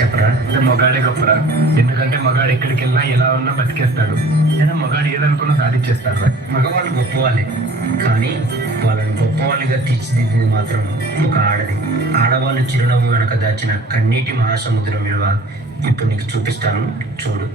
చెప్పరా? మగాడే గొప్పరా. ఎందుకంటే మగాడు ఎక్కడికి వెళ్ళినా ఎలా ఉన్నా బతికేస్తాడు. లేదా మగాడు ఏదనుకున్నా సాధించేస్తాడు. మగవాళ్ళు గొప్పవాళ్ళే, కానీ వాళ్ళని గొప్పవాళ్ళుగా తీర్చిదిద్దింది మాత్రం ఒక ఆడది. ఆడవాళ్ళు చిరునవ్వు వెనక దాచిన కన్నీటి మహాసముద్రం విలువ ఇప్పుడు నీకు చూపిస్తాను, చూడు.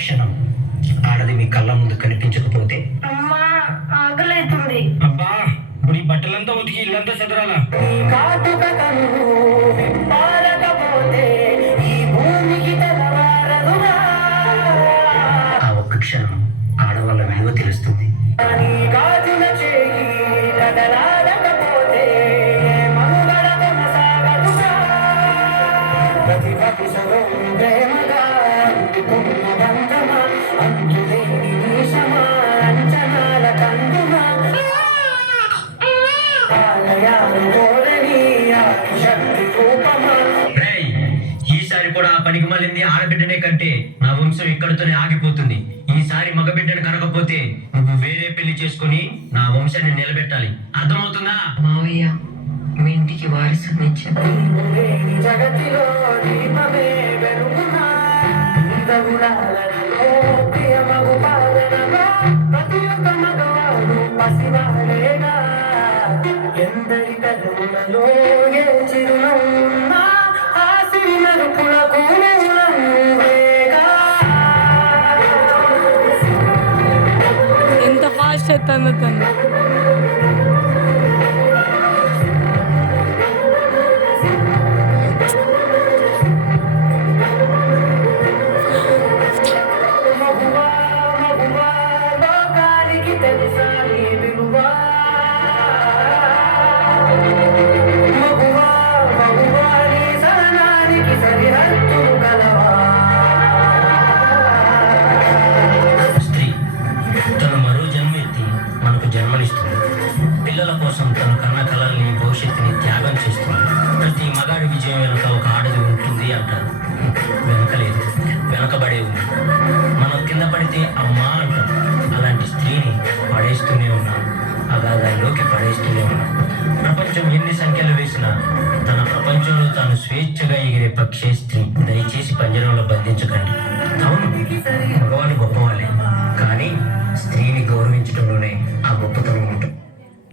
క్షణం ఆడది మీ కళ్ళ ముందు కనిపించకపోతే అబ్బా ఇప్పుడు ఈ బట్టలంతా ఉతికి ఇల్లంతా చదరాలా? ఆ ఒక్క క్షణం ఆడవాళ్ళ విలువ తెలుస్తుంది. ఈసారి కూడా ఆ పనికి మళ్ళీ ఆడబిడ్డనే కంటే నా వంశం ఇక్కడితోనే ఆగిపోతుంది. ఈసారి మగబిడ్డను కనకపోతే నువ్వు వేరే పెళ్లి చేసుకుని నా వంశాన్ని నిలబెట్టాలి. అర్థమవుతుందా? మావయ్య, మీ ఇంటికి వారసుని ఇచ్చాను. ఎంత ఫాస్ట్ అవుతుందో తను. పిల్లల కోసం తన కన్న కళల్ని, భవిష్యత్తుని త్యాగం చేస్తుంది. ప్రతి మగాడి విజయం వెనుక ఒక ఆడది ఉంటుంది అంటారు. వెనకలేదు, వెనకబడే ఉంది. మనం కింద పడితే అమ్మా అంటాం. అలాంటి స్త్రీని పడేస్తూనే ఉన్నాను, అగాధాల్లోకి పడేస్తూనే ఉన్నాను. ప్రపంచం ఎన్ని సంఖ్యలు వేసినా తన ప్రపంచంలో తాను స్వేచ్ఛగా ఎగిరే పక్షే స్త్రీ. దయచేసి పంజరంలో బంధించకండి. అవును,